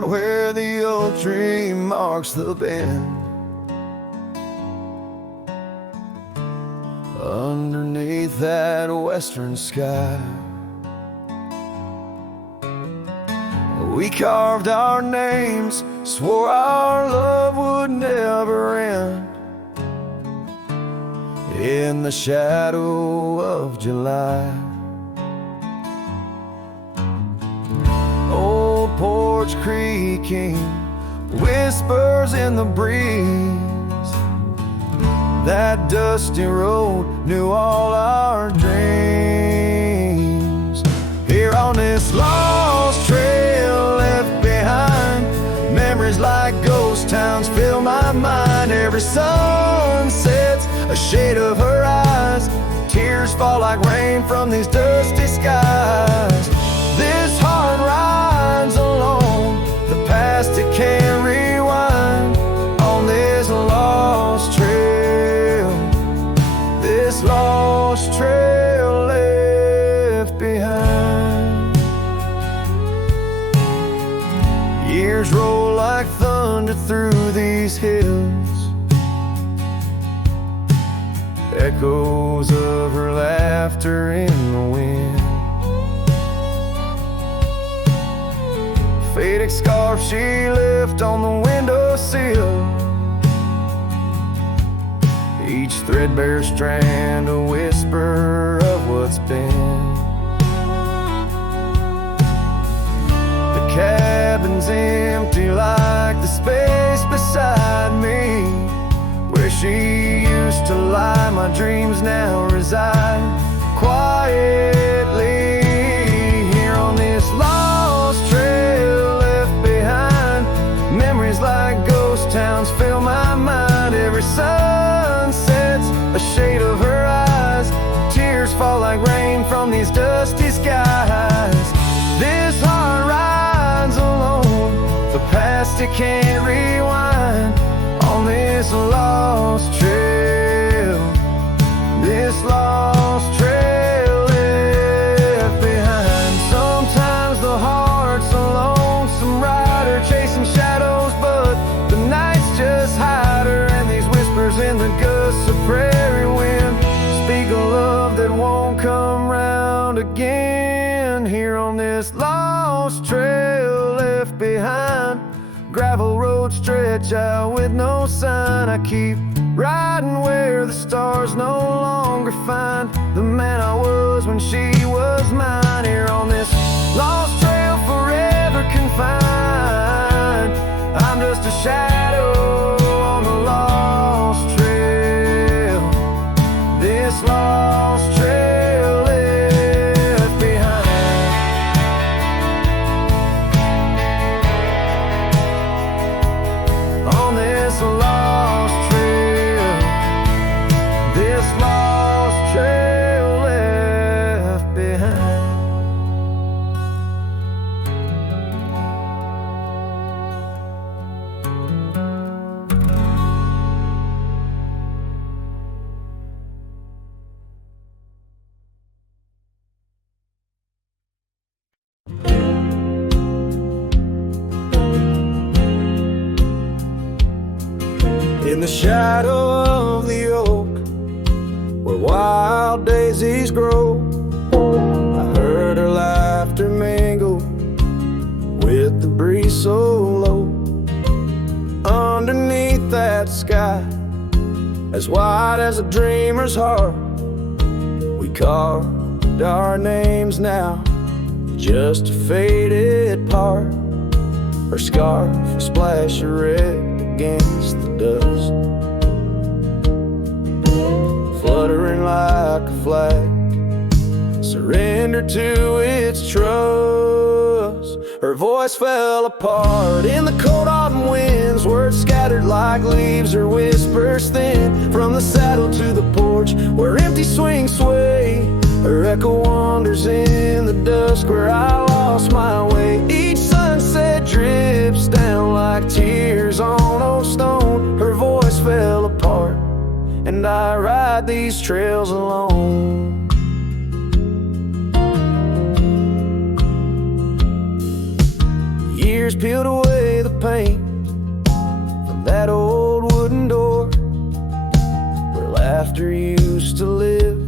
out where the oak tree marks the bend. Underneath that western sky, we carved our names, swore our love would never end. In the shadow of July, old porch creaking, whispers in the breeze. That dusty road knew all our dreams. Here on this lost trail left behind, memories like ghost towns fill my mind. Every sun sets a shade of her eyes, tears fall like rain from these dusty skies. This heart rides alone, the past it can't rewind. On this lost trail, this lost trail left behind. Years roll like thunder through these hills, echoes of her laughter in the wind. Faded scarf she left on the windowsill, each threadbare strand a whisper of what's been. The cabin's empty like the space beside me, where she used to lie. My dreams now reside quietly here on this lost trail left behind. Memories like ghost towns fill my mind. Every sun sets a shade of her eyes, tears fall like rain from these dusty skies. This heart rides alone, the past it can't rewind. On this lost trail, this lost trail left behind. Sometimes the heart's a lonesome rider chasing shadows, but the nights just hide her. And these whispers in the gusts of prairie wind speak a love that won't come round again. Here on this lost trail left behind, gravel roads stretch out with no sign. I keep riding where the stars no longer find the man I was when she was mine. Here on this lost trail forever confined, I'm just a shadow on the lost trail, this lost trail left behind. On this lost trail, this lost trail left behind. In the shadow of the oak, where wild daisies grow, I heard her laughter mingle with the breeze so low. Underneath that sky, as wide as a dreamer's heart, we carved our names now, just a faded part. Her scarf a splash of red against the dust, fluttering like a flag, surrender to its trust. Her voice fell apart in the cold autumn winds, words scattered like leaves, her whispers thin. From the saddle to the porch, where empty swings sway, her echo wanders in the dusk where I lost my way. Each sunset drips down like tears on old stone. Her voice fell apart, and I ride these trails alone. years peeled away the paint from that old wooden door where laughter used to live.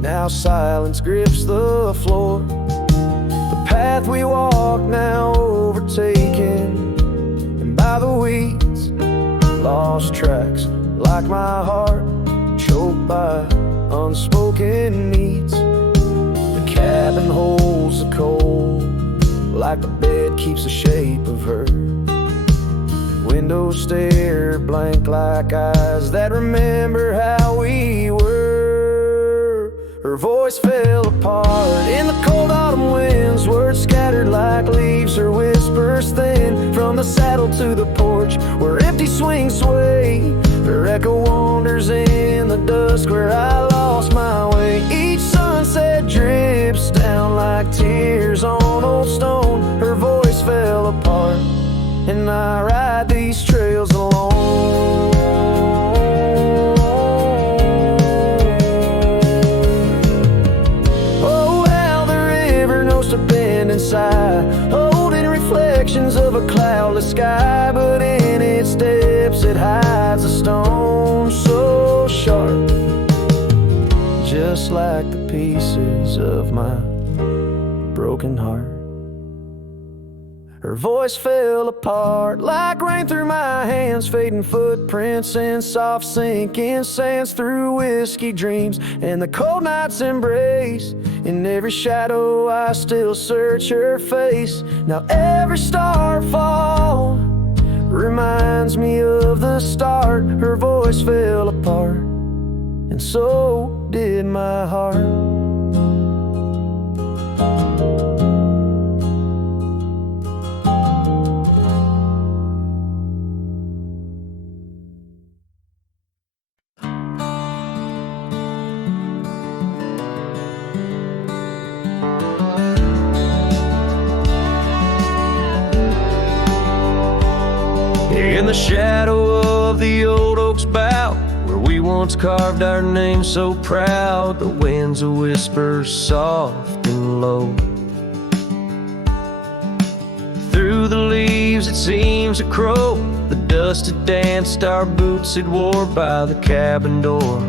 Now silence grips the floor. The path we walk now overtaken and by the weeds, lost tracks like my heart, choked by unspoken needs. The cabin holds the cold like the bed keeps the shape of her. Windows stare blank like eyes that remember how we were. Her voice fell apart in the cold autumn winds, words scattered like leaves, her whispers thin from the saddle to the porch where empty swings sway. Her echo wanders in the dusk where I lost my way. Each sunset drips down like tears on old stone. Her voice fell apart and I ride these trails alone. Oh, how the river knows to bend and sigh, holding reflections of a cloudless sky, but in its depths it hides a stone so sharp, just like the pieces of my broken heart. Her voice fell apart like rain through my hands, fading footprints and soft sinking sands through whiskey dreams and the cold night's embrace. In every shadow I still search her face. Now every starfall reminds me of the start. Her voice fell apart and so did my heart. In the shadow of the old oak's bough, where we once carved our name so proud, the wind's a whisper soft and low. Through the leaves it seems to crow, the dust had danced our boots had wore by the cabin door.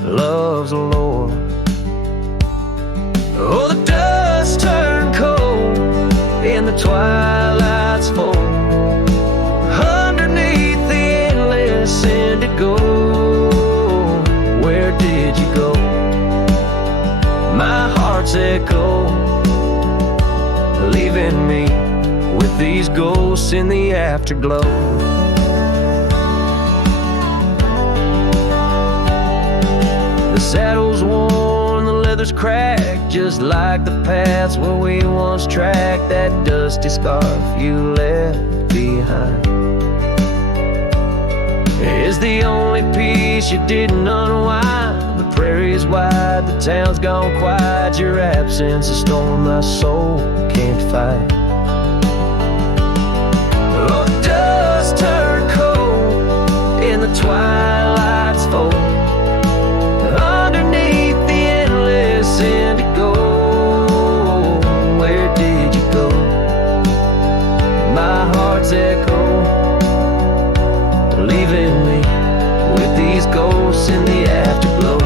Love's a lure. Oh, the dust turned cold in the twilight's fold. Send it go. Where did you go? My heart's echo, leaving me with these ghosts in the afterglow. The saddle's worn, the leather's cracked, just like the paths where we once tracked. That dusty scarf you left behind is the only piece you didn't unwind. The prairie's wide, the town's gone quiet. Your absence is storm my soul can't fight. Oh, the dust turned cold in the twilight's fold. Underneath the endless indigo, where did you go? My heart's echo, leaving me with these ghosts in the afterglow.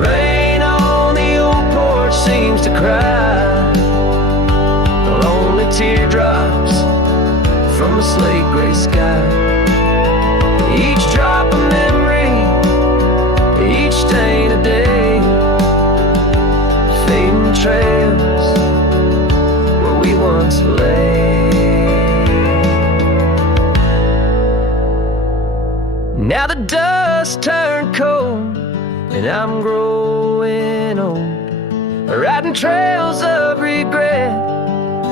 Rain on the old porch seems to cry, lonely teardrops from the slate gray sky. Each drop a memory, each stain a day, fading trails where we once lay. Now the dust turned cold and I'm growing old, riding trails of regret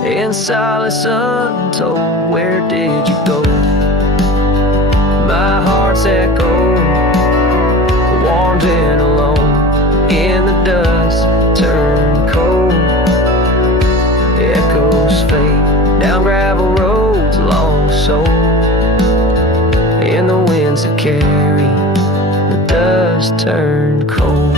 in solace untold. Where did you go? My heart's echo, wandering alone in the dust turned cold. Echoes fade down gravel roads long so, in the winds that carry the dust turned cold.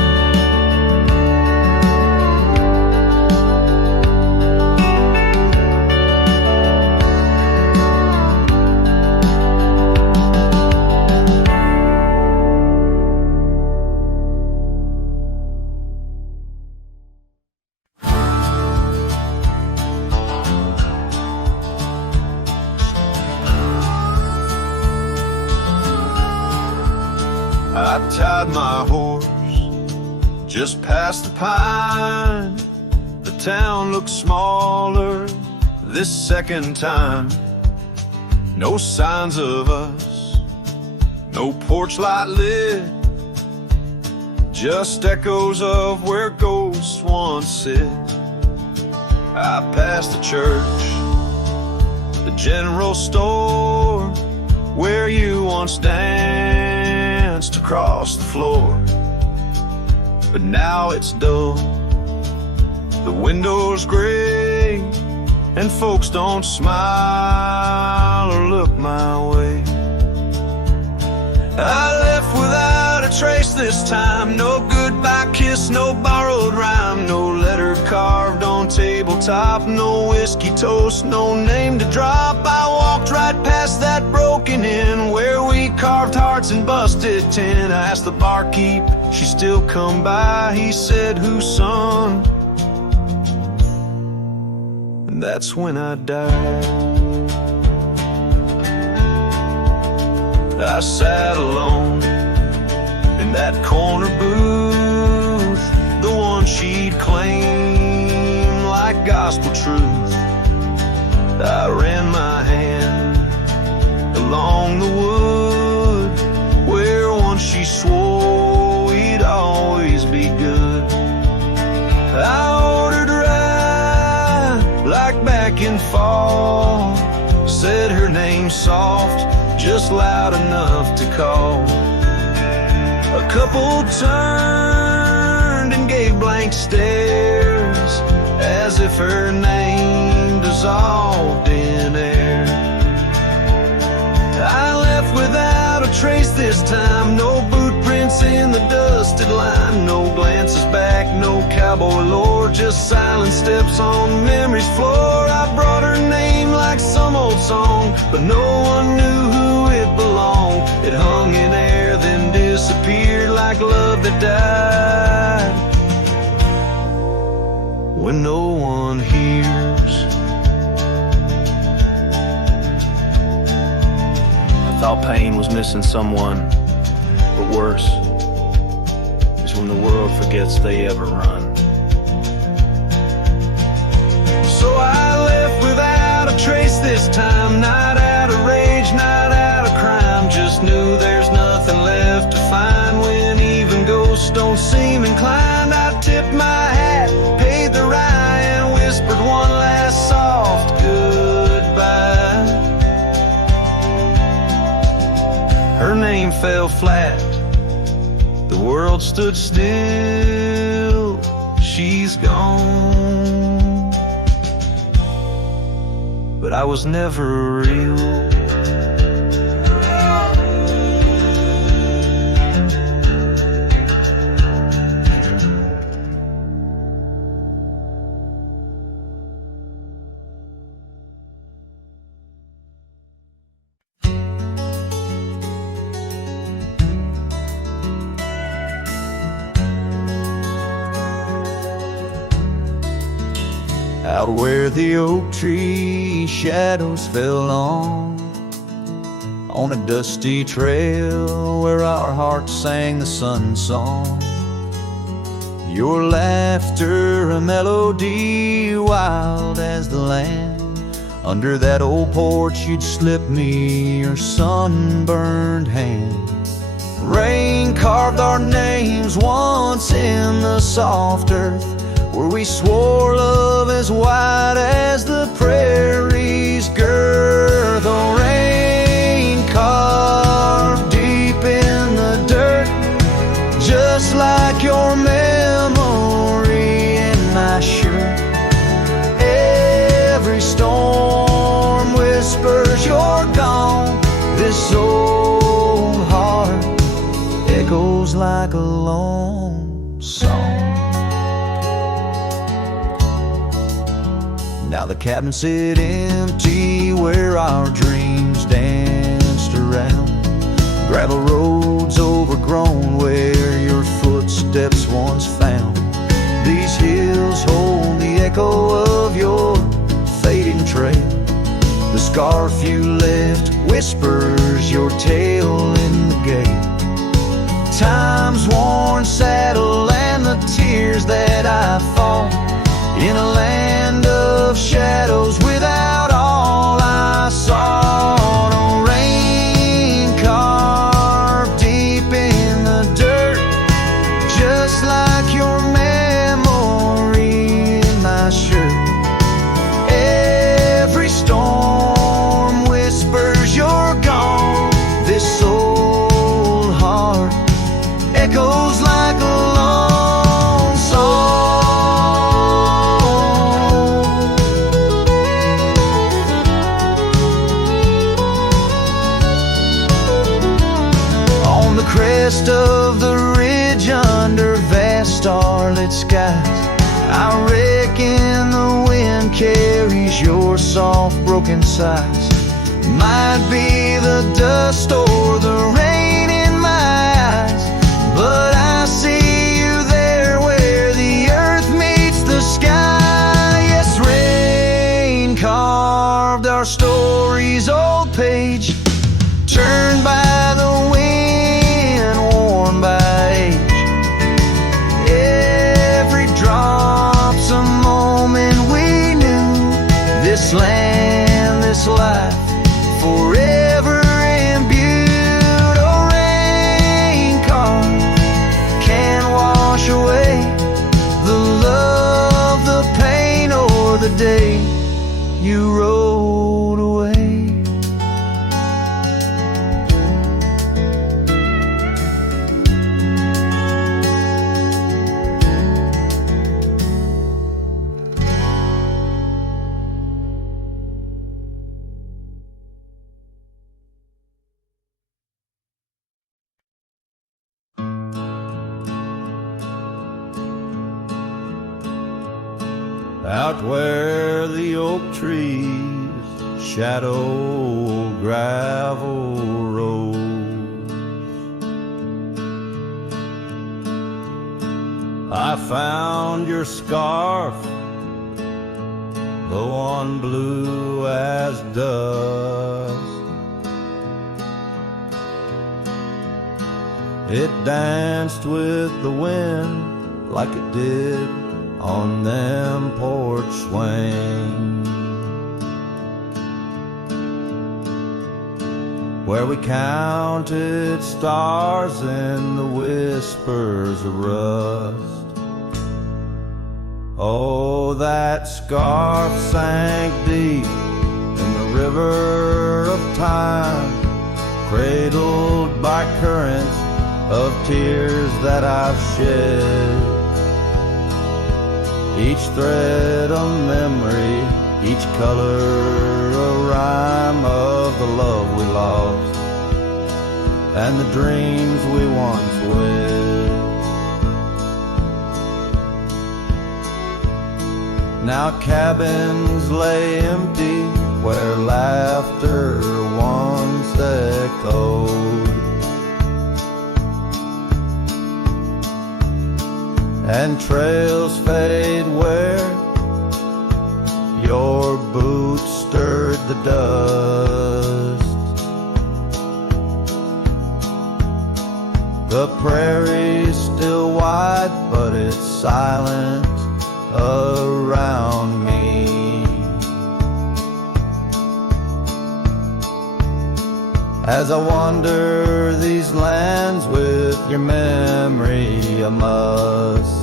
I tied my horse just past the pine. The town looked smaller this second time. No signs of us, no porch light lit, just echoes of where ghosts once sit. I passed the church, the general store, where you once danced across the floor. But now it's dull, the windows gray, and folks don't smile or look my way. I left without a trace this time. No goodbye kiss, no borrowed rhyme, no letter carved on tabletop, no whiskey toast, no name to drop. I walked right past that broken inn where we carved hearts and busted tin. I asked the barkeep, she still come by. He said, whose son? And that's when I died. I sat alone in that corner booth, the one she'd claim like gospel truth. I ran my hand along the wood where once she swore we'd always be good. I ordered rye like back in fall, said her name soft, just loud enough to call. A couple turned and gave blank stares as if her name dissolved in air. I left without a trace this time, no boot prints in the dusted line, no glances back, no cowboy lore, just silent steps on memory's floor. I brought her name like some old song, but no one knew who it belonged. It hung in air, then disappeared like love that died when no one hears. I thought pain was missing someone, but worse is when the world forgets they ever run. So I left without a trace this time, not out of rage, not out of crime, just knew there's nothing left to find when even ghosts don't seem inclined. I tipped my hat, paid the rye, and whispered one last soft goodbye. Her name fell flat, the world stood still, she's gone, but I was never real. Out where the oak tree shadows fell on a dusty trail where our hearts sang the sun song. Your laughter a melody wild as the land. Under that old porch you'd slip me your sunburned hand. Rain carved our names once in the soft earth where we swore love as wide as the prairie's girth. Oh, rain carved deep in the dirt, just like your memory in my shirt. Every storm whispers you're gone. This old heart echoes like a lone song. Now the cabin sit empty where our dreams danced around. Gravel roads overgrown where your footsteps once found. These hills hold the echo of your fading trail. The scarf you left whispers your tale in the gate. worn saddle and the tears that I fought in a land of shadows without all I saw. No rain carved deep in the dirt, just like your memory in my shirt. Every storm whispers you're gone. This old heart echoes like a lone song. On the crest of the ridge under vast starlit skies, I reckon the wind carries your soft broken sighs. Might be the dust or the rain in my eyes, but I see you there where the earth meets the sky. Yes, rain carved our story's old page, turned by the wind, worn by age. Every drop's a moment we knew. This land, this life, forever imbued. Oh, rain carved can't wash away the love, the pain, or the day you rode away. Out where the oak trees shadow gravel roads, I found your scarf, the one blue as dust. It danced with the wind like it did on them porch swings, where we counted stars in the whispers of rust. Oh, that scarf sank deep in the river of time, cradled by currents of tears that I've shed. Each thread a memory, each color a rhyme of the love we lost and the dreams we once wed. Now cabins lay empty where laughter once echoed, and trails fade where your boots stirred the dust. The prairie's still wide, but it's silent around me. As I wander these lands with your memory, I must.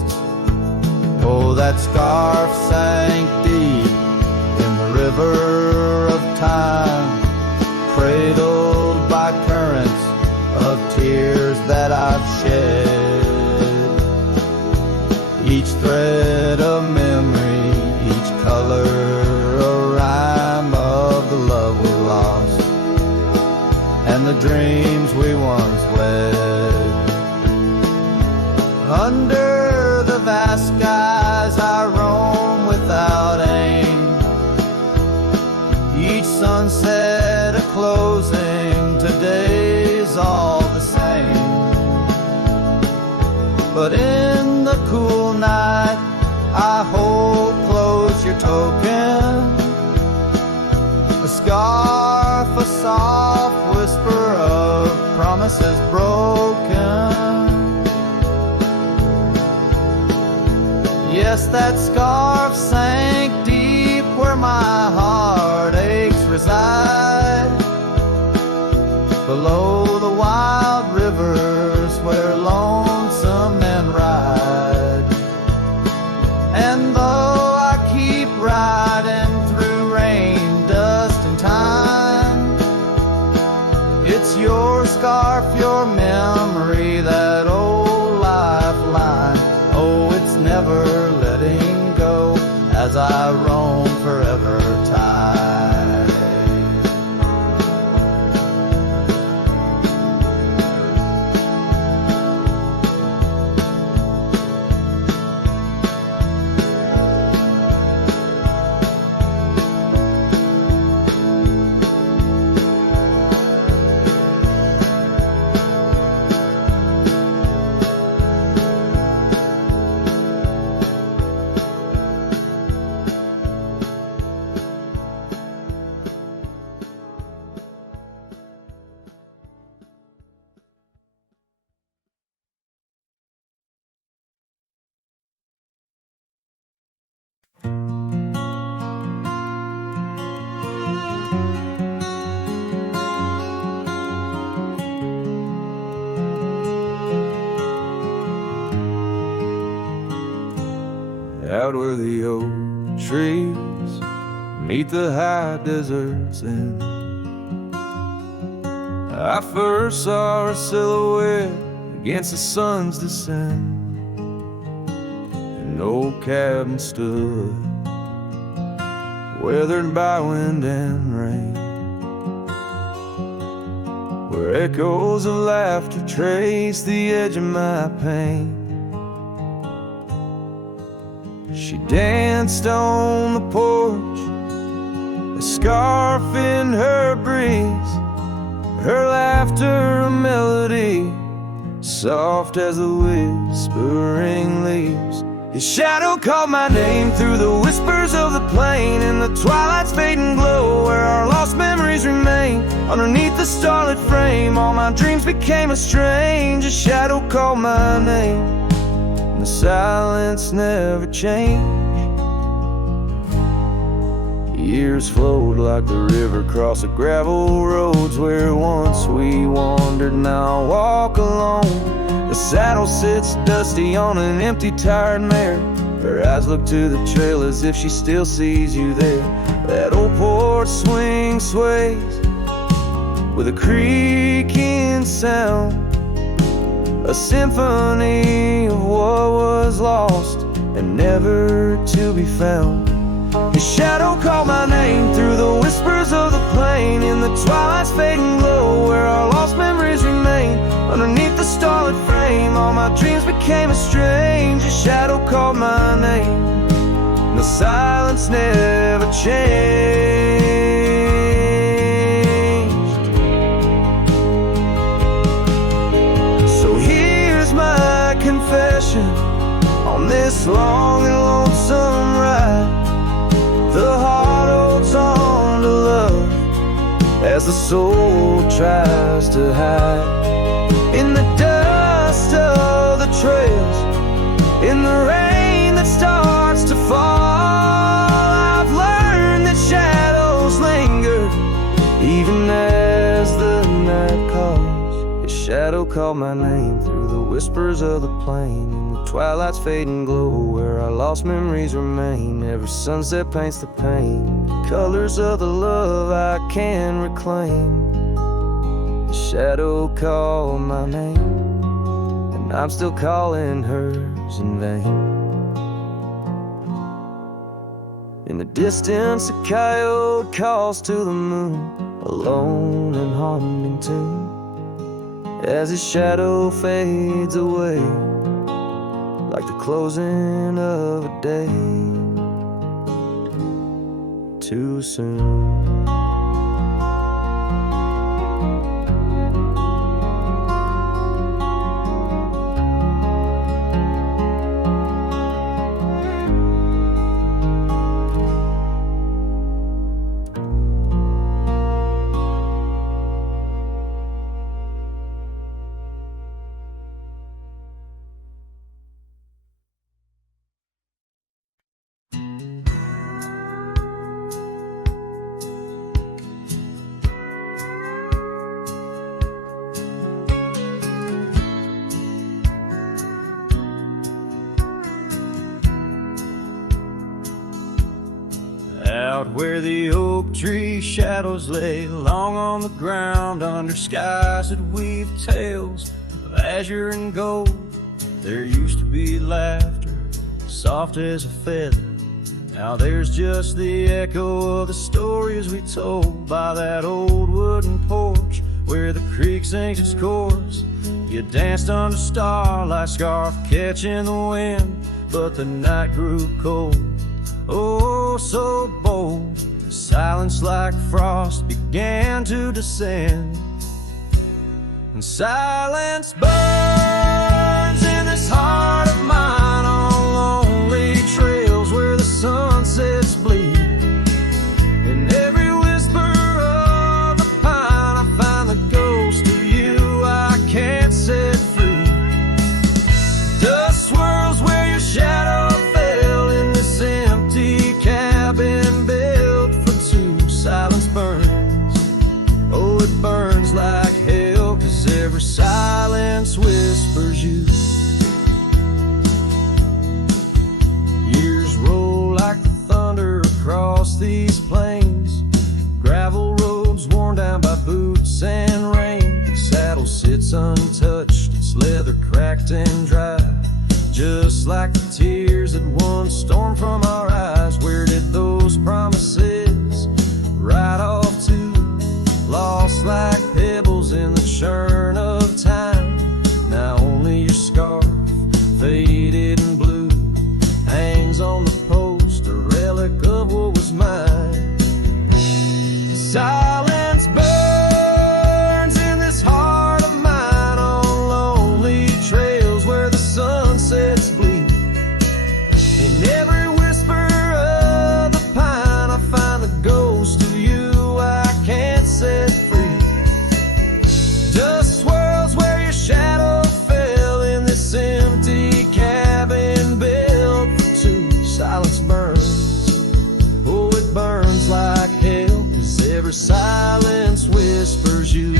Oh, that scarf sank deep in the river of time, cradled by currents of tears that I've shed. Each thread a memory, each color a rhyme of the love we lost and the dreams we once wed. Under the vast skies I roam without aim, each sunset a closing, today's all the same. But in the cool night I hold close your token, a scarf, a soft whisper of promises broken. that scarf sank deep where my heartaches reside, below the wild rivers where lonesome men ride. And though I keep riding through rain, dust, and time, it's your scarf, your memory, that old lifeline. Oh, it's never letting go as I roam forever tied. Out where the old trees meet the high deserts, and I first saw a silhouette against the sun's descent. An old cabin stood, weathered by wind and rain, where echoes of laughter trace the edge of my pain. She danced on the porch, a scarf in her breeze, her laughter a melody, soft as the whispering leaves. His shadow called my name through the whispers of the plain, in the twilight's fading glow where our lost memories remain. Underneath the starlit frame, all my dreams became a strange. A shadow called my name, the silence never changed. Years flowed like the river across the gravel roads where once we wandered, now I walk alone. The saddle sits dusty on an empty, tired mare. Her eyes look to the trail as if she still sees you there. That old porch swing sways with a creaking sound, a symphony of what was lost and never to be found. His shadow called my name through the whispers of the plain, in the twilight's fading glow where our lost memories remain. Underneath the starlit frame, all my dreams became a strange. His shadow called my name, and the silence never changed. Confession on this long and lonesome ride. The heart holds on to love as the soul tries to hide. In the dust of the trails, in the rain that starts to fall, I've learned that shadows linger even as the night calls. His shadow called my name through the whispers of the plain, in the twilight's fading glow where our lost memories remain. Every sunset paints the pain, colors of the love I can reclaim. The shadow called my name, and I'm still calling hers in vain. In the distance a coyote calls to the moon, a lone and haunting tune, as his shadow fades away like the closing of a day too soon. out where the oak tree shadows lay long on the ground under skies that weave tales of azure and gold. There used to be laughter, soft as a feather. Now there's just the echo of the stories we told by that old wooden porch where the creek sings its chorus. You danced under starlight, scarf catching the wind, but the night grew cold, oh so bold. Silence like frost began to descend, and silence burns in this heart of mine on lonely trails where the sunsets bleed. In every whisper of the pine I find the ghost of you I can't set free. Dust swirls where your shadow fell in this empty cabin built for two. Silence burns, oh it burns like hell, 'cause every silence whispers you. Years roll like the thunder across these plains, gravel roads worn down by boots and rain. The saddle sits untouched, its leather cracked and dry, just like the tears that once stormed from our eyes. Where did those promises ride off to? Lost like pebbles in the churn of time. Now only your scarf, faded and blue, hangs on the post, a relic of what was mine. Silence burns in this heart of mine on lonely trails where the sunsets bleed. In every whisper of the pine I find the ghost of you I can't set free. Dust swirls where your shadow fell in this empty cabin built for two. Silence burns, oh it burns like hell, 'cause every silence whispers you.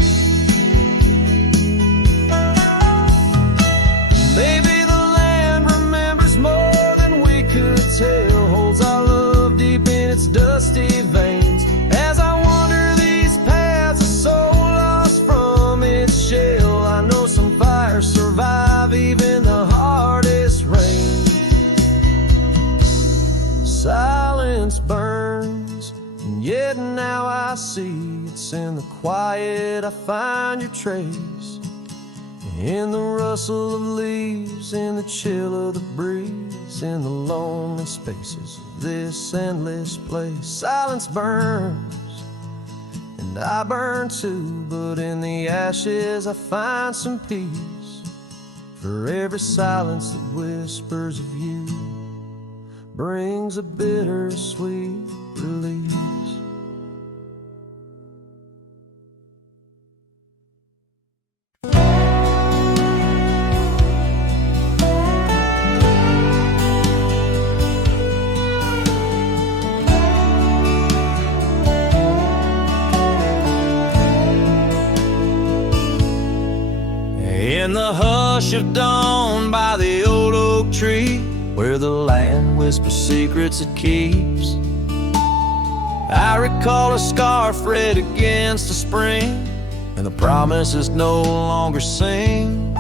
Maybe the land remembers more than we could tell, holds our love deep in its dusty veins. As I wander these paths, a soul lost from its shell, I know some fires survive even the hardest rain. Silence burns, and yet now I see it's in the quiet I find your trace. In the rustle of leaves, in the chill of the breeze, in the lonely spaces of this endless place. Silence burns, and I burn too, but in the ashes I find some peace. For every silence that whispers of you brings a bittersweet release. In the hush of dawn by the old oak tree, where the land whispers secrets it keeps, I recall a scarf red against the spring, and the promises no longer sing.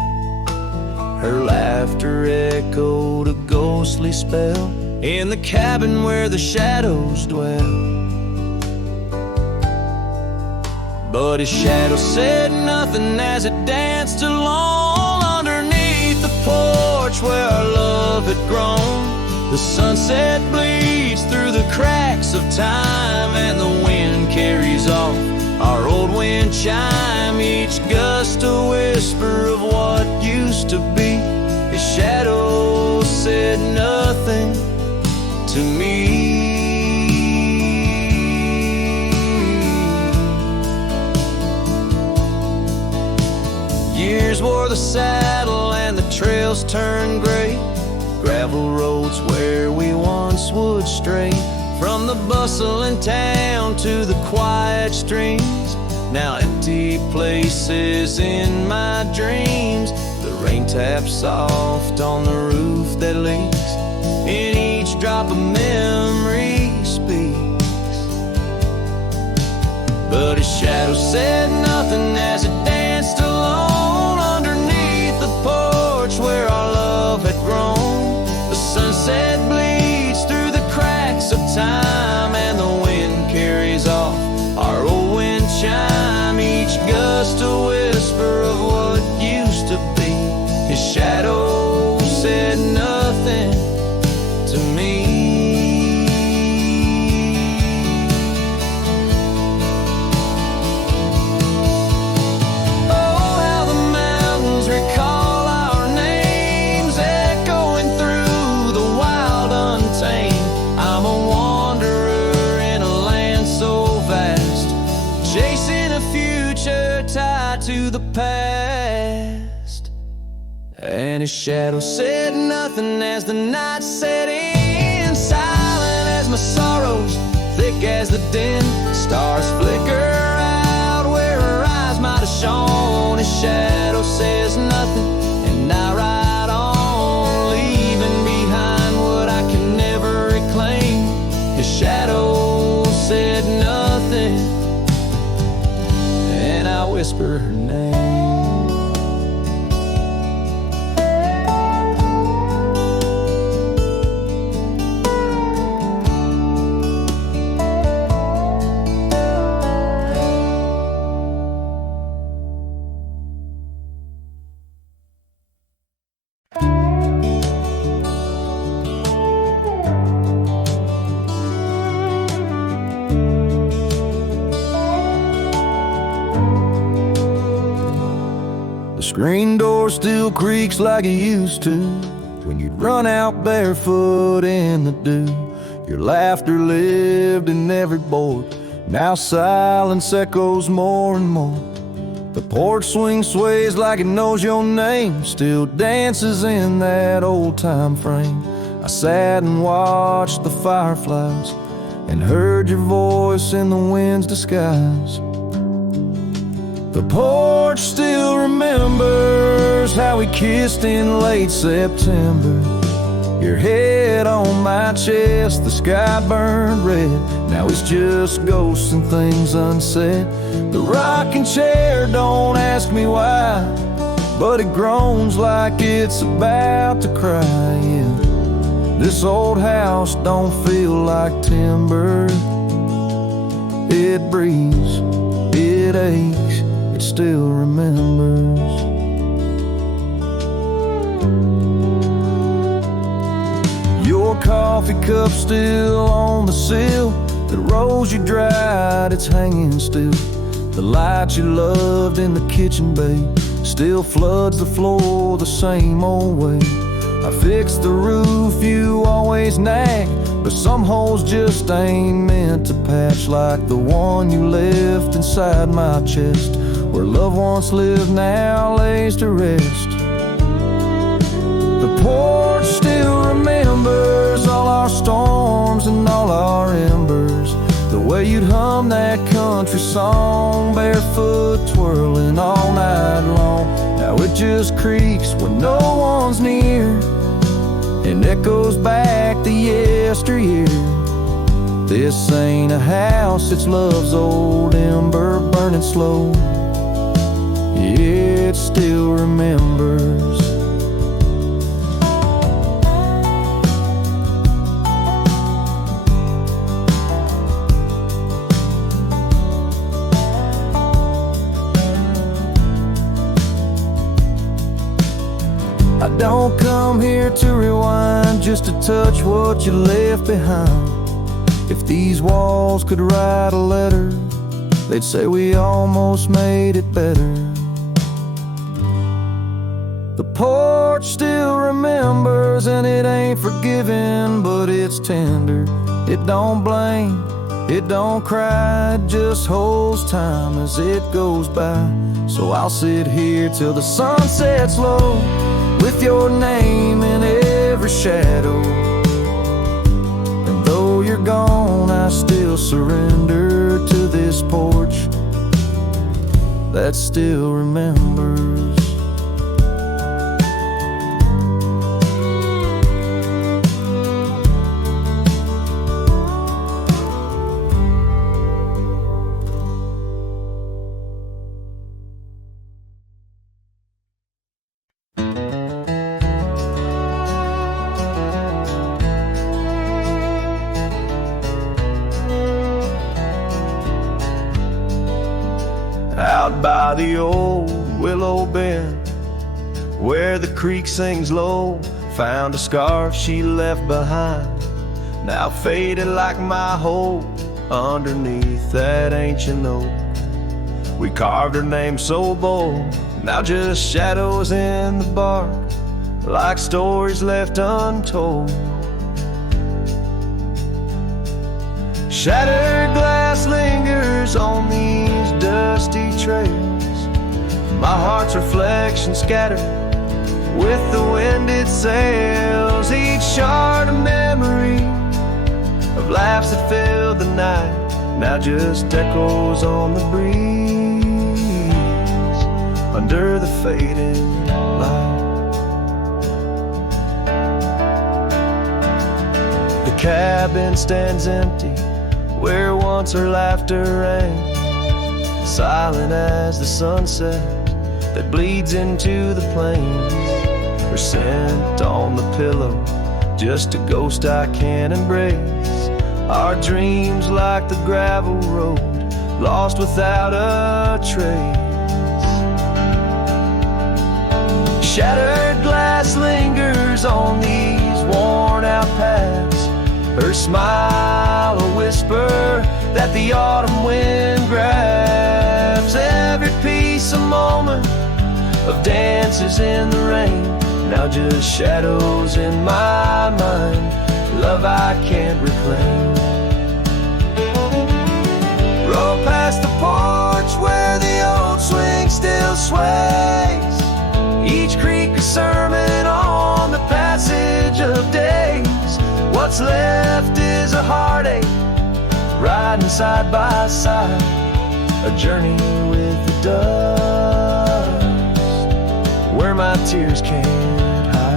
Her laughter echoed a ghostly spell in the cabin where the shadows dwell. But his shadow said nothing as it danced along underneath the porch where our love had grown. The sunset bleeds through the cracks of time, and the wind carries off our old wind chime. Each gust a whisper of what used to be. His shadow said nothing to me. Years wore the saddle and the trails turned gray, gravel roads where we once would stray. From the bustling town to the quiet streams, now empty places in my dreams. The rain taps soft on the roof that leaks, in each drop of memory speaks. But his shadow said nothing as it danced alone underneath the porch where our love had grown. The sunset bleeds through the cracks of time, and the wind carries off our old wind chime. Each gust a whisper of what used to be. His shadow said nothing to me. To the past, and his shadow said nothing as the night set in, silent as my sorrows, thick as the din. Stars flicker out where her eyes might have shone. His shadow says nothing, and I ride on, leaving behind what I can never reclaim. His shadow said nothing, and I whisper her name. Screen door still creaks like it used to when you'd run out barefoot in the dew. Your laughter lived in every board. Now silence echoes more and more. The porch swing sways like it knows your name, still dances in that old time frame. I sat and watched the fireflies and heard your voice in the wind's disguise. The porch still remembers how we kissed in late September. Your head on my chest, the sky burned red. Now it's just ghosts and things unsaid. The rocking chair, don't ask me why, but it groans like it's about to cry. Yeah. This old house don't feel like timber. It breathes, it aches, it still remembers. Your coffee cup still on the sill. The rose you dried, it's hanging still. The light you loved in the kitchen bay still floods the floor the same old way. I fixed the roof you always nag, but some holes just ain't meant to patch, like the one you left inside my chest, where love once lived now lays to rest. The porch still remembers all our storms and all our embers, the way you'd hum that country song, barefoot twirling all night long. Now it just creaks when no one's near and echoes back to yesteryear. This ain't a house, it's love's old ember burning slow. It still remembers. I don't come here to rewind, just to touch what you left behind. If these walls could write a letter, they'd say we almost made it better. The porch still remembers, and it ain't forgiving, but it's tender. It don't blame, it don't cry, it just holds time as it goes by. So I'll sit here till the sun sets low, with your name in every shadow. And though you're gone, I still surrender to this porch that still remembers. the old willow bend, where the creek sings low. Found a scarf she left behind, now faded like my hope, underneath that ancient oak. We carved her name so bold, now just shadows in the bark, like stories left untold. Shattered glass lingers on these dusty trails, my heart's reflection scattered with the wind it sails. Each shard a memory of laughs that filled the night, now just echoes on the breeze under the fading light. The cabin stands empty where once her laughter rang, silent as the sunset that bleeds into the plains. Her scent on the pillow, just a ghost I can't embrace. Our dreams like the gravel road, lost without a trace. Shattered glass lingers on these worn out paths, her smile a whisper that the autumn wind grabs. Every piece a moment of dances in the rain, now just shadows in my mind, love I can't reclaim. Roll past the porch where the old swing still sways, each creek a sermon on the passage of days. What's left is a heartache, riding side by side, a journey with the dust, where my tears can't hide.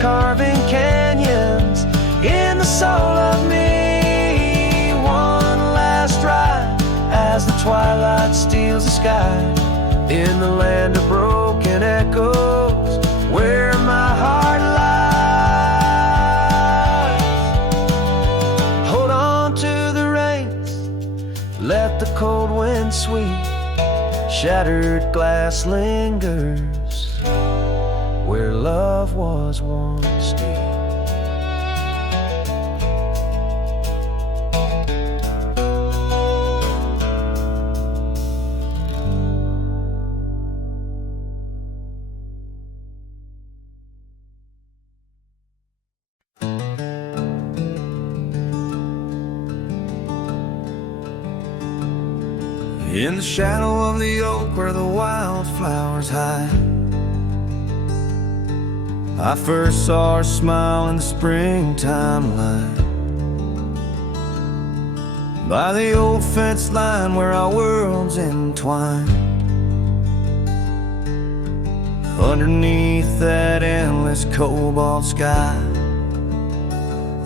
Carving canyons in the soul of me. One last ride as the twilight steals the sky, in the land of broken echoes where my heart lies. Hold on to the reins, let the cold wind sweep. Shattered glass lingers where love was once deep. In the shadow of the oak where the wildflowers hide, I first saw her smile in the springtime light. By the old fence line where our worlds entwined, underneath that endless cobalt sky.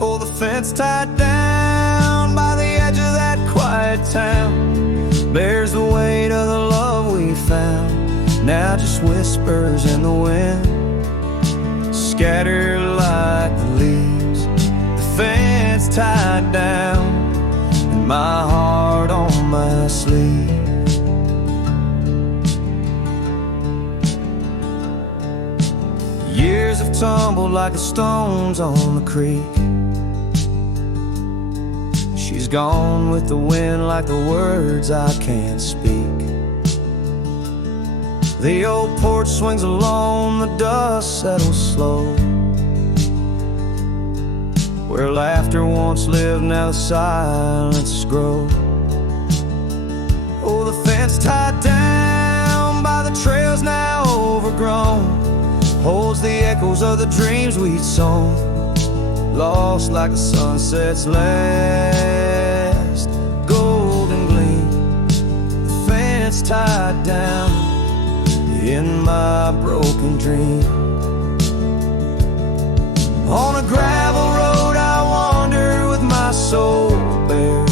Oh, the fence tied down by the edge of that quiet town bears the weight of the love we found, now just whispers in the wind, scattered like the leaves. The fence tied down, and my heart on my sleeve. Years have tumbled like the stones on the creek. She's gone with the wind like the words I can't speak. The old porch swings alone, the dust settles slow. Where laughter once lived, now the silence grows. Oh, the fence tied down by the trails now overgrown holds the echoes of the dreams we'd sown, lost like the sunset's last golden gleam. tied down in my broken dream. On a gravel road I wander with my soul bare,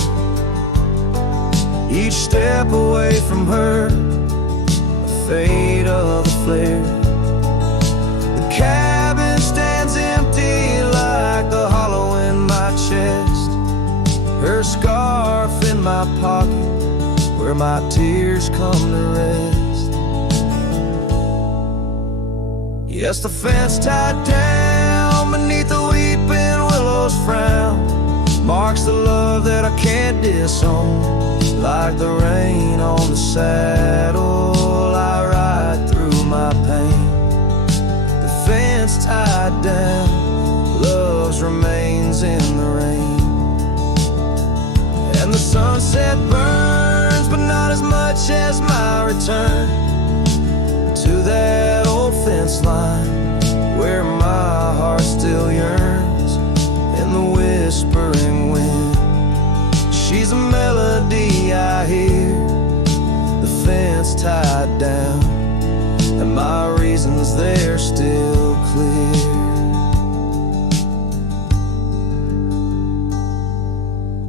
each step away from her, a fade of a flare. The cabin stands empty like a hollow in my chest, her scarf in my pocket where my tears come to rest. Yes, the fence tied down beneath the weeping willow's frown marks the love that I can't disown. Like the rain on the saddle, I ride through my pain. The fence tied down, love's remains in the rain. And the sunset burns, but not as much as my return to that old fence line where my heart still yearns in the whispering wind. She's a melody I hear, the fence tied down, and my reasons they're still clear.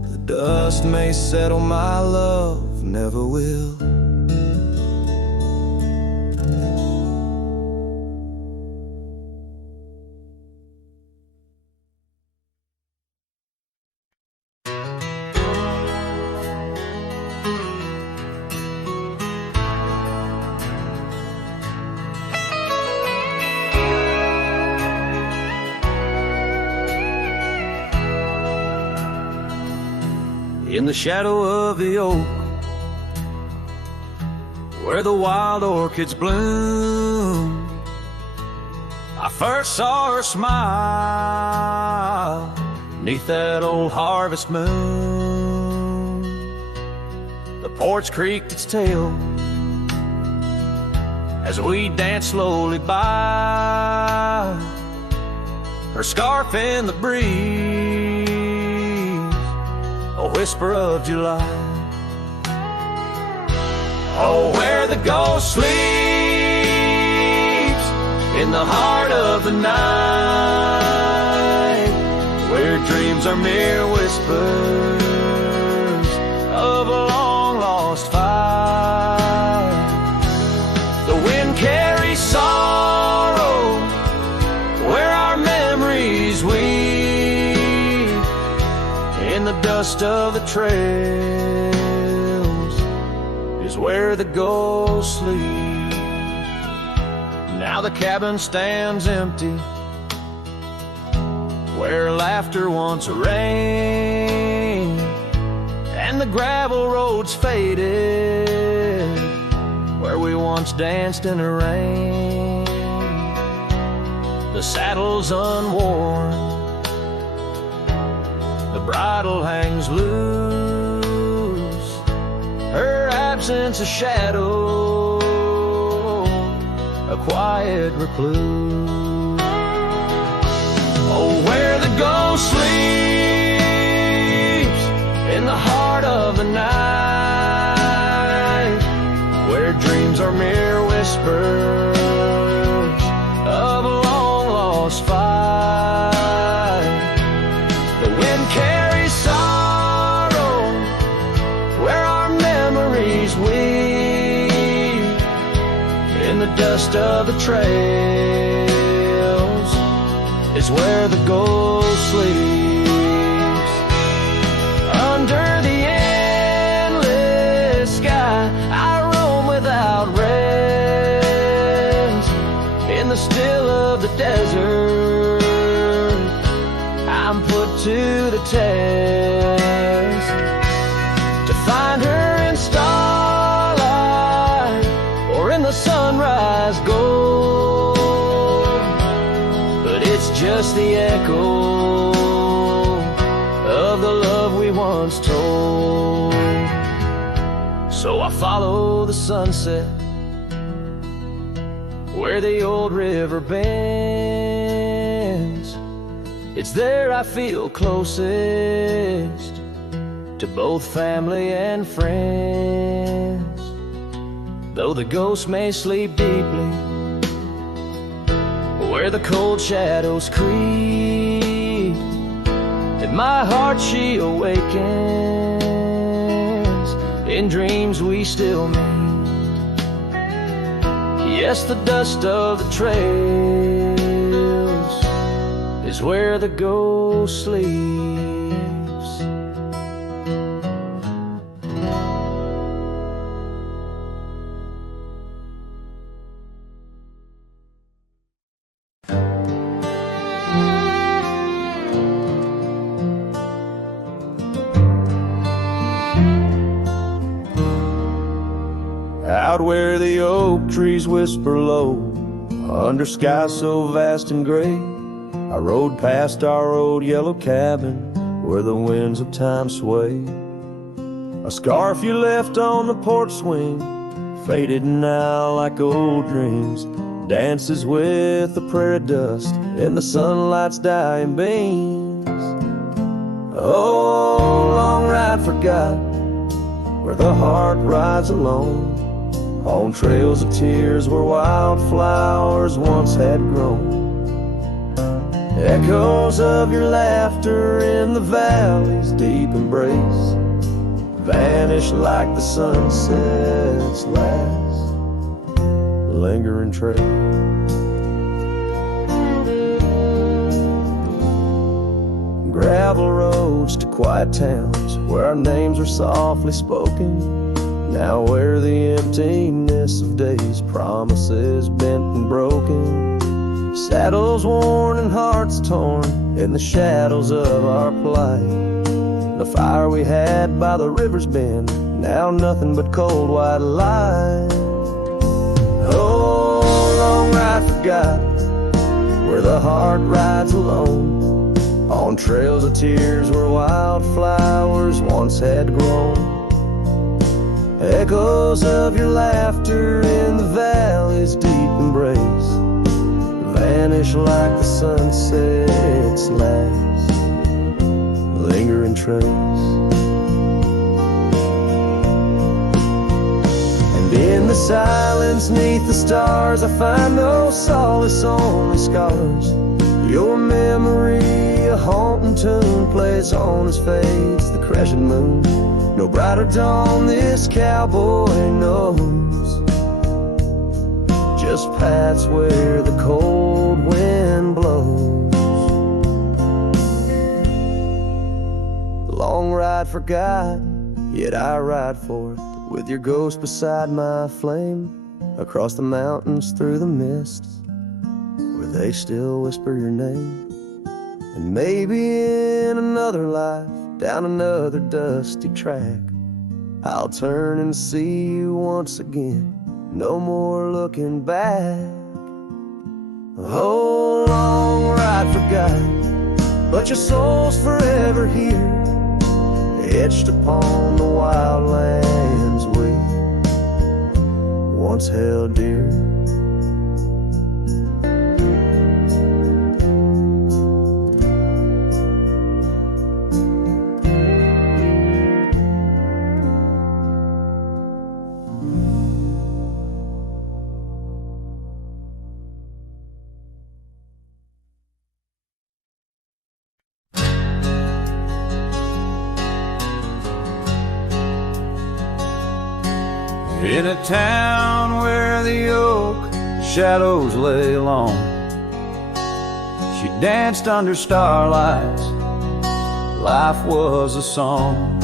The dust may settle, my love never will. In the shadow of the oak, where the wild orchids bloom, I first saw her smile neath that old harvest moon. The porch creaked its tail as we danced slowly by, her scarf in the breeze, a whisper of July. Oh, where the ghost sleeps in the heart of the night, where dreams are mere whispers of a long lost fight. The wind carries sorrow where our memories weave, in the dust of the trails is where the ghost sleeps. Now the cabin stands empty where laughter once reigned, and the gravel roads faded where we once danced in the rain. The saddle's unworn, the bridle hangs loose, her absence a shadow, a quiet recluse. Oh, where the ghost sleeps in the heart of the night, where dreams are mere whispers of a long lost fight. The wind carries sorrow where our memories weave, in the dust of the trails is where the ghost sleeps. Under the endless sky I roam without rest, in the still of the desert I'm put to the test, to find her in starlight or in the sunrise gold. But it's just the echo of the love we once told. So I follow the sunset where the old river bends. It's there I feel closest to both family and friends. though the ghost may sleep deeply, where the cold shadows creep, in my heart she awakens. In dreams we still meet. Yes, the dust of the trails is where the ghost sleeps. Out where the oak trees whisper low, under skies so vast and gray, I rode past our old yellow cabin where the winds of time sway. A scarf you left on the porch swing, faded now like old dreams, dances with the prairie dust in the sunlight's dying beams. Oh, long ride forgot, where the heart rides alone, on trails of tears where wildflowers once had grown. Echoes of your laughter in the valley's deep embrace vanish like the sunset's last lingering trace. Gravel roads to quiet towns where our names are softly spoken, now where the emptiness of days, promises bent and broken, saddles worn and hearts torn in the shadows of our plight. The fire we had by the river's bend, now nothing but cold white light. Oh, long ride forgot, where the heart rides alone, on trails of tears where wildflowers once had grown. Echoes of your laughter in the valley's deep embrace vanish like the sunset's last lingering trace. And in the silence neath the stars I find no solace, only scars. Your memory, a haunting tune, plays on as fades the crescent moon. No brighter dawn this cowboy knows, just paths where the cold wind blows. The long ride forgot, yet I ride forth with your ghost beside my flame, across the mountains through the mists where they still whisper your name. And maybe in another life, down another dusty track, I'll turn and see you once again, no more looking back. Oh, long ride forgot, but your soul's forever here, etched upon the wild lands we once held dear. In a town where the oak shadows lay long, she danced under starlights, life was a song.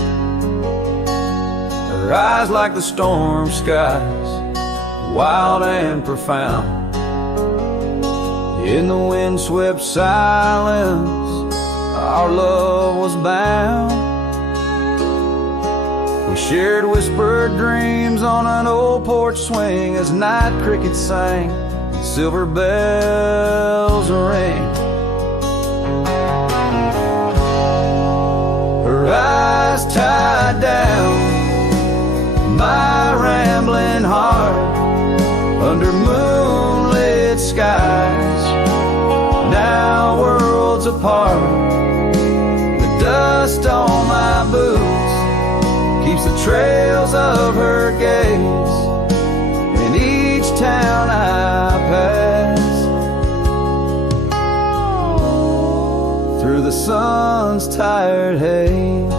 Her eyes like the storm skies, wild and profound. In the windswept silence, our love was bound. We shared whispered dreams on an old porch swing as night crickets sang and silver bells ring. Her eyes tied down my rambling heart under moonlit skies, now worlds apart. The dust on my boots keeps the trails of her gaze sun's tired haze.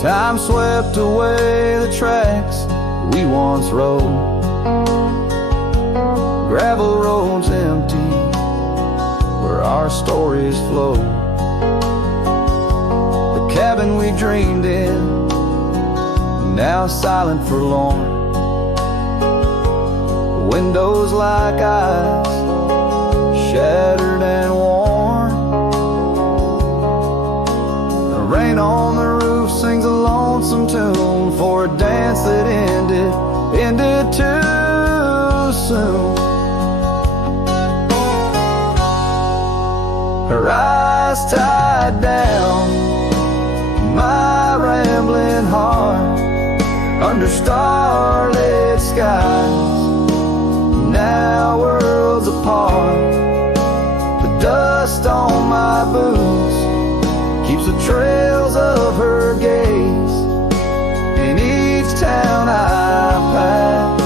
Time swept away the tracks we once rode. Gravel roads empty where our stories flow. The cabin we dreamed in, now silent, forlorn. Windows like eyes, shattered and worn. The rain on the roof sings a lonesome tune for a dance that ended too soon. Her eyes tied down, my rambling heart, under starlit skies, now worlds apart. The dust on my boots keeps the trails of her gaze in each town I pass.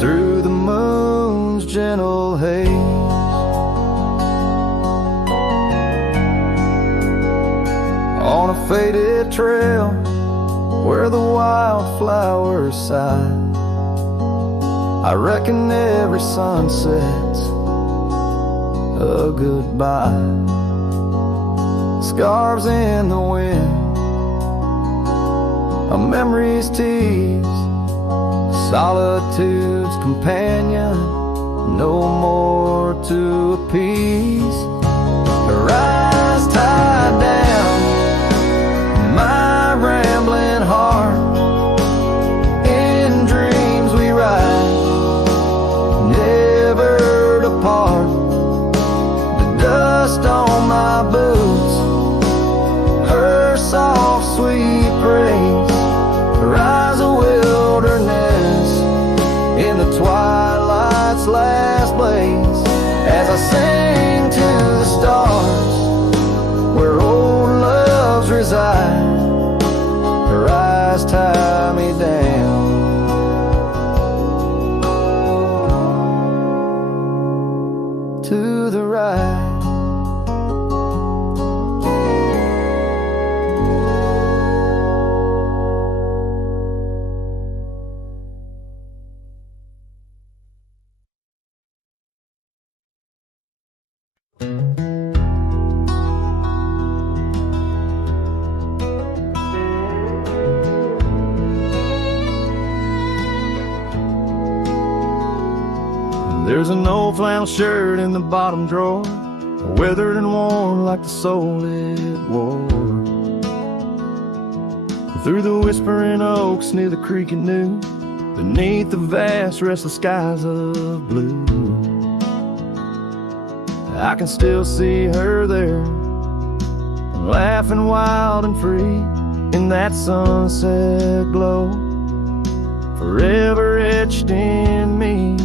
Through the moon's gentle haze, on a faded trail where the wildflowers sigh, I reckon every sunset's a goodbye. Scarves in the wind, a memory's tease, solitude's companion, no more to appease. Her eyes tied down, my rambling heart, in dreams we ride, never depart. The dust on my boots, her soft sweet praise, her eyes a wilderness in the twilight's last blaze. As I sing to the stars where old loves reside, her eyes tie me down. To the right. There's an old flannel shirt in the bottom drawer, weathered and worn like the soul it wore. Through the whispering oaks near the creek it knew, beneath the vast restless skies of blue, I can still see her there, laughing wild and free in that sunset glow, forever etched in me.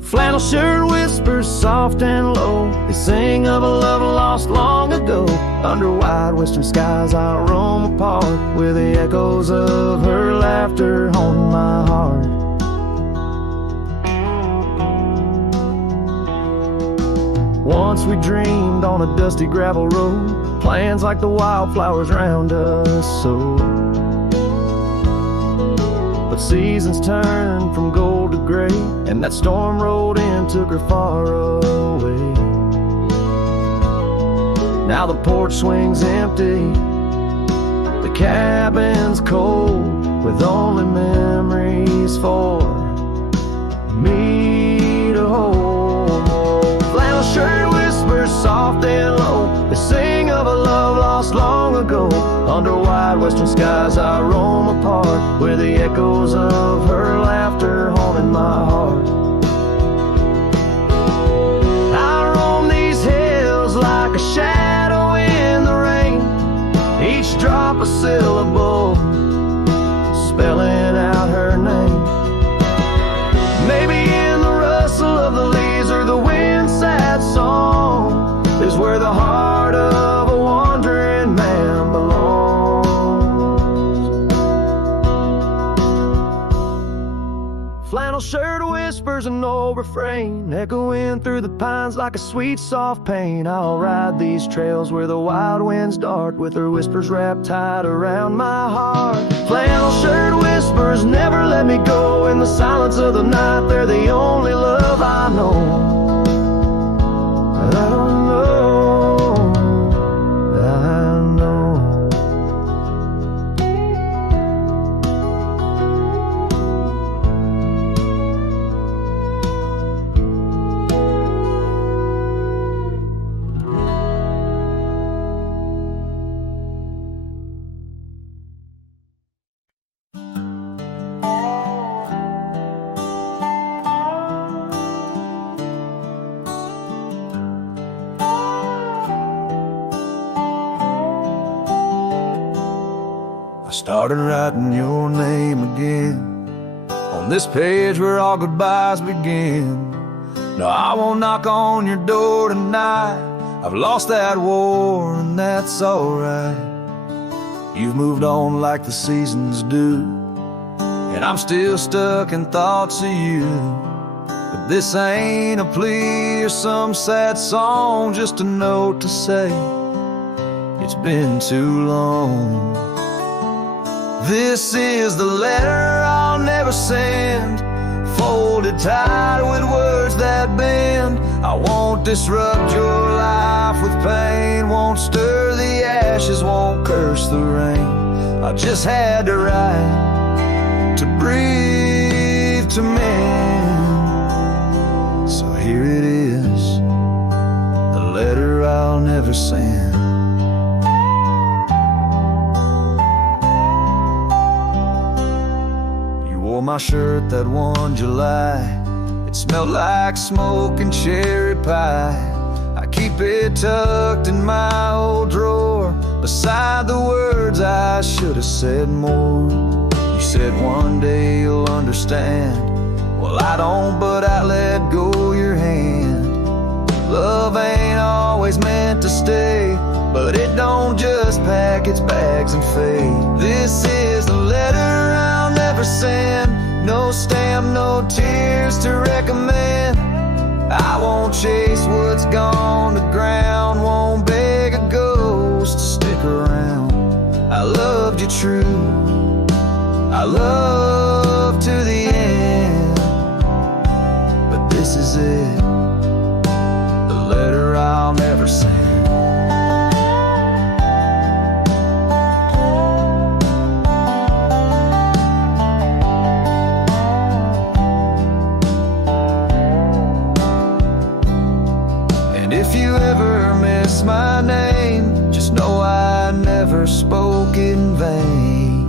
Flannel shirt whispers soft and low, they sing of a love lost long ago. Under wide western skies I'll roam apart, with the echoes of her laughter haunting my heart. Once we dreamed on a dusty gravel road, plans like the wildflowers round us so. But seasons turned from gold to gray, and that storm rolled in, took her far away. Now the porch swings empty, the cabin's cold, with only memories for me to hold. Flannel shirt whispers soft and low, they sing of a love lost long ago. Under wide western skies I roam apart, where the echoes of her laughter haunted my heart. I roam these hills like a shadow in the rain, each drop a syllable, spelling out her name. Maybe in the rustle of the leaves or the wind's sad song is where the heart of a wandering man belongs. whispers and no refrain, echoing through the pines like a sweet soft pain. I'll ride these trails where the wild winds dart, with her whispers wrapped tight around my heart. Flannel shirt whispers never let me go. In the silence of the night, they're the only love I know. But I don't know, I know. Started writing your name again on this page where all goodbyes begin. No, I won't knock on your door tonight. I've lost that war and that's alright. You've moved on like the seasons do, and I'm still stuck in thoughts of you. But this ain't a plea or some sad song, just a note to say it's been too long. This is the letter I'll never send, folded tight with words that bend. I won't disrupt your life with pain, won't stir the ashes, won't curse the rain. I just had to write, to breathe, to mend. So here it is, the letter I'll never send. Wore my shirt that one July. It smelled like smoke and cherry pie. I keep it tucked in my old drawer, beside the words I should have said more. You said one day you'll understand. Well, I don't, but I let go your hand. Love ain't always meant to stay, but it don't just pack its bags and fade. This is the letter I'll never send. No stamp, no tears to recommend. I won't chase what's gone to ground, won't beg a ghost to stick around. I loved you true, I love to the end. But this is it, the letter I'll never send. If you ever miss my name, just know I never spoke in vain.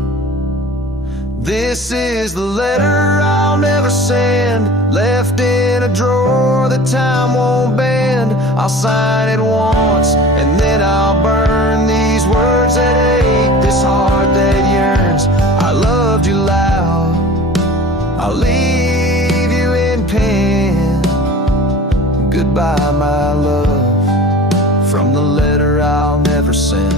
This is the letter I'll never send, left in a drawer that time won't bend. I'll sign it once and then I'll burn these words that ache, this heart that yearns. I loved you loud, I'll leave you in pen. Goodbye, my love, from the letter I'll never send.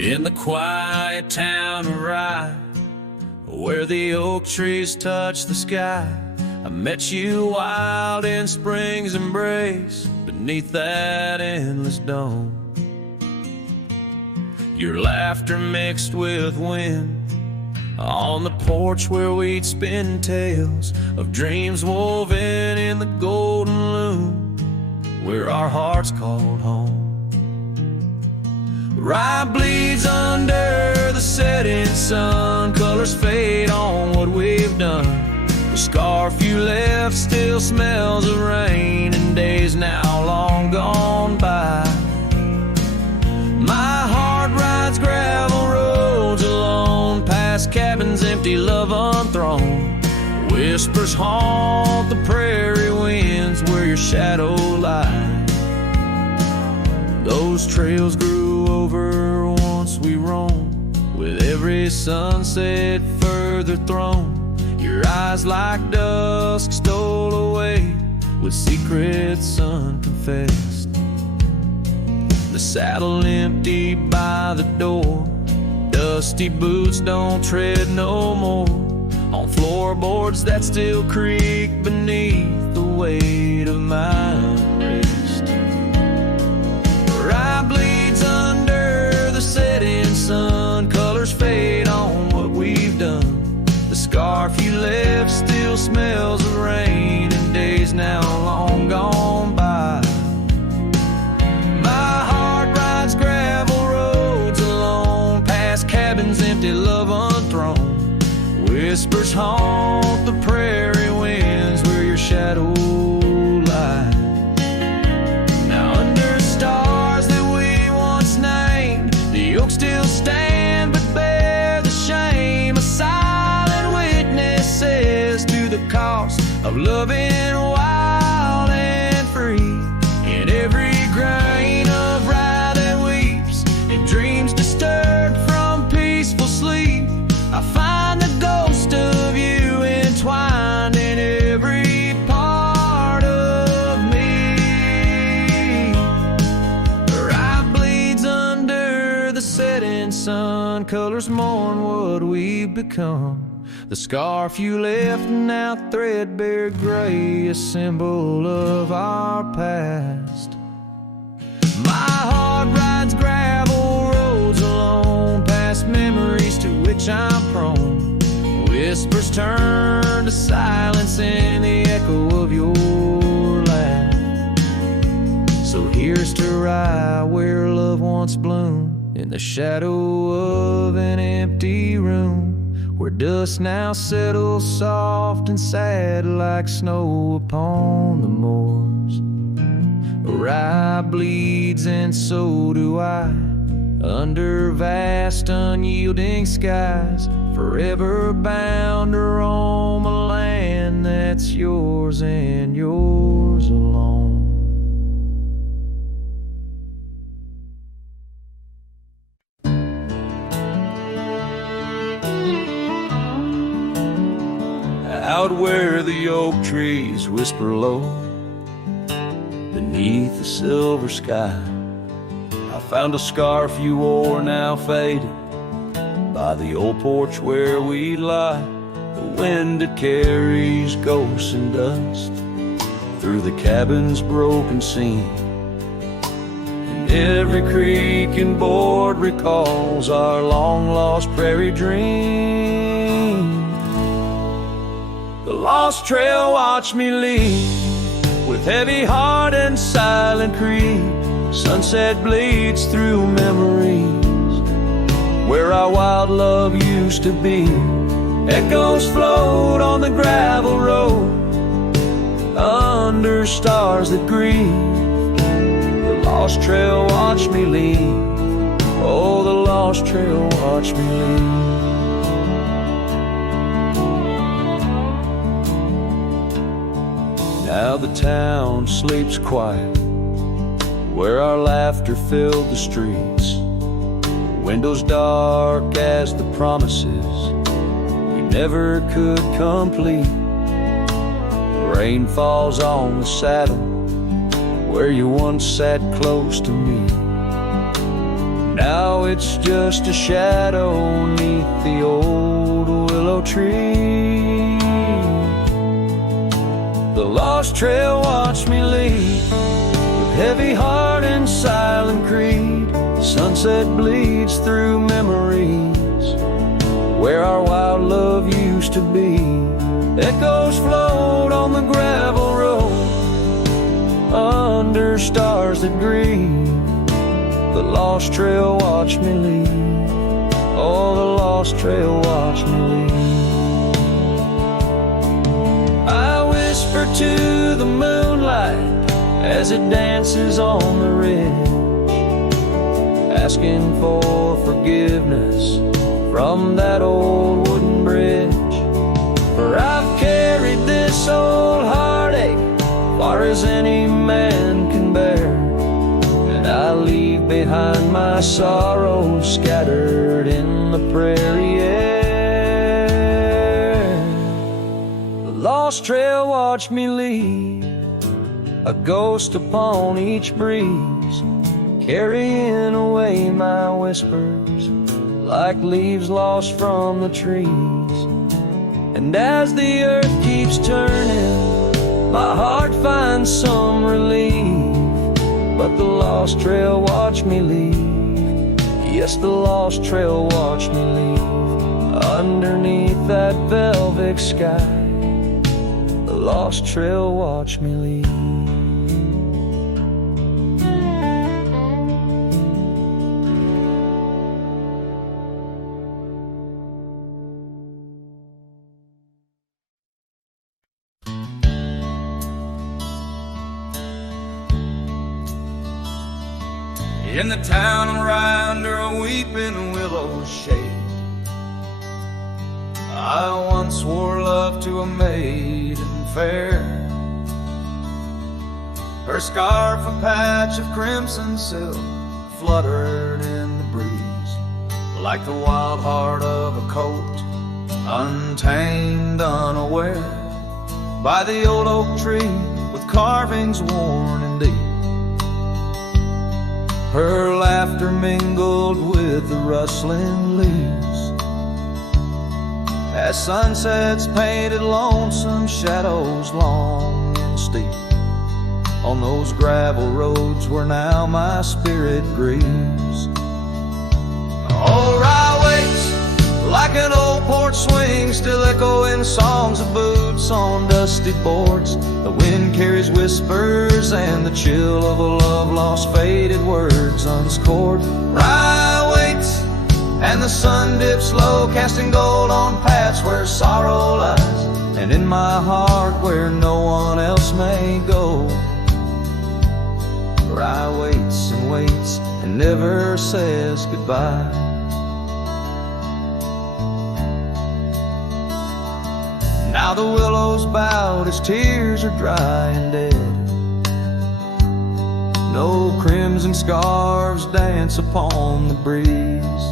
In the quiet town of Rye, where the oak trees touch the sky, I met you wild in spring's embrace, beneath that endless dome. Your laughter mixed with wind, on the porch where we'd spin tales of dreams woven in the golden loom, where our hearts called home. Rye bleeds under the setting sun, colors fade on what we've done. The scarf you left still smells of rain, and days now long gone by. My heart rides gravel roads alone, past cabins empty, love unthrown, with Whispers haunt the prairie winds where your shadow lies. Those trails grew over once we roamed, with every sunset further thrown. Your eyes like dusk stole away, with secrets unconfessed. The saddle empty by the door, dusty boots don't tread no more on floorboards that still creak beneath the weight of my unrest. Rye bleeds under the setting sun, colors fade on what we've done. The scarf you left still smells of rain and days now long gone by. My heart rides gravel roads alone, past cabins empty, love unthrown. Whispers haunt the prairie winds where your shadow lies. Now under stars that we once named, the oaks still stand but bear the shame. A silent witness says to the cost of loving wild and free. In every grain of rye that weeps, in dreams disturbed from peaceful sleep, I find the ghost of you entwined in every part of me. Rye bleeds under the setting sun, colors mourn what we've become. The scarf you left now threadbare gray, a symbol of our past. My heart rides gravel roads alone, past memories to which I'm prone. Whispers turn to silence in the echo of your laugh. So here's to rye where love once bloomed, in the shadow of an empty room, where dust now settles soft and sad like snow upon the moors. Rye bleeds and so do I, under vast unyielding skies, forever bound to roam a land that's yours and yours alone. Out where the oak trees whisper low, beneath the silver sky, I found a scarf you wore now faded, by the old porch where we lie. The wind it carries ghosts and dust through the cabin's broken seam, and every creak and board recalls our long-lost prairie dream. The lost trail watched me leave, with heavy heart and silent creed. Sunset bleeds through memories where our wild love used to be. Echoes float on the gravel road under stars that grieve. The lost trail watched me leave. Oh, the lost trail watched me leave. Now the town sleeps quiet, where our laughter filled the streets. Windows dark as the promises we never could complete. Rain falls on the saddle where you once sat close to me. Now it's just a shadow neath the old willow tree. The lost trail watched me leave, with heavy heart and silent creed. Sunset bleeds through memories where our wild love used to be. Echoes float on the gravel road under stars that grieve. The lost trail watched me leave. Oh, the lost trail watched me leave. I whisper to the moonlight as it dances on the ridge, asking for forgiveness from that old wooden bridge. For I've carried behind my sorrow, scattered in the prairie air. The lost trail watched me leave, a ghost upon each breeze, carrying away my whispers like leaves lost from the trees. And as the earth keeps turning, my heart finds some relief. But the lost trail watched me leave. Yes, the lost trail watched me leave. Underneath that velvet sky, the lost trail watched me leave. In the town around under a weeping willow shade, I once swore love to a maiden fair. Her scarf, a patch of crimson silk, fluttered in the breeze, like the wild heart of a colt, untamed, unaware, by the old oak tree with carvings worn and deep. Her laughter mingled with the rustling leaves, as sunsets painted lonesome shadows long and steep on those gravel roads where now my spirit grieves. Oh, Rye waits like an old porch swing, still echoing songs of boots on dusty boards. The wind carries whispers and the chill of a love lost, faded words unscored. Rye waits and the sun dips low, casting gold on paths where sorrow lies, and in my heart where no one else may go. Rye waits and never says goodbye. Now the willows bowed, his tears are dry and dead. No crimson scarves dance upon the breeze.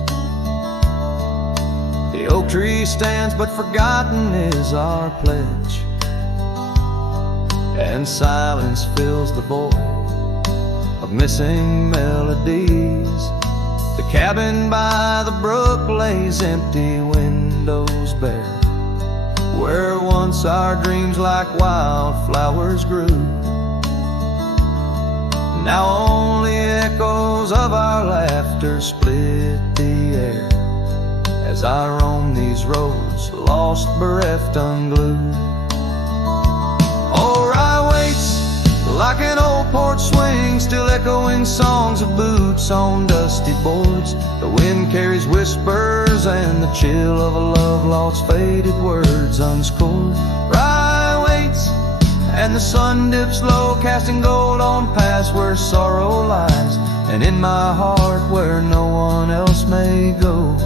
The oak tree stands, but forgotten is our pledge, and silence fills the void of missing melodies. The cabin by the brook lays empty, windows bare, where once our dreams like wildflowers grew. Now only echoes of our laughter split the air, as I roam these roads, lost, bereft, unglued. Oh, Rye waits like an old porch swing, still echoing songs of boots on dusty boards. The wind carries whispers and the chill of a love lost, faded words unscored. Rye waits and the sun dips low, casting gold on paths where sorrow lies, and in my heart where no one else may go.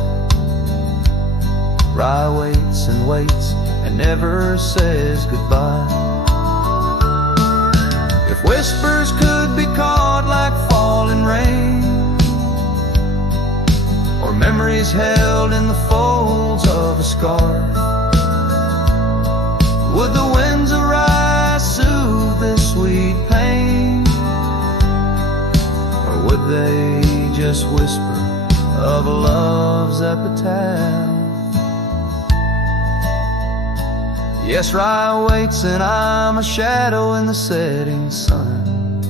Rye waits and never says goodbye. If whispers could be caught like falling rain, or memories held in the folds of a scarf, would the winds of Rye soothe this sweet pain, or would they just whisper of a love's epitaph? Yes, Rye waits and I'm a shadow in the setting sun,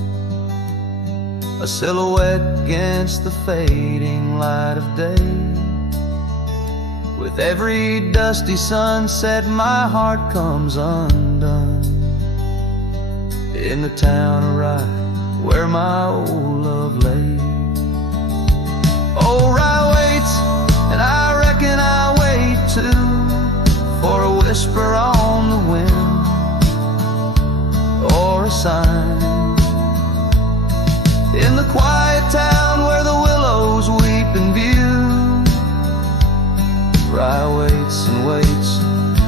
a silhouette against the fading light of day. With every dusty sunset my heart comes undone, in the town of Rye where my old love lay. Oh, Rye waits and I reckon I wait too, for a whisper on the wind, or a sign in the quiet town where the willows weep in view. Rye waits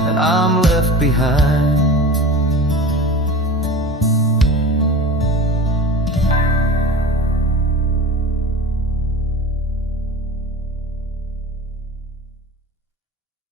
and I'm left behind.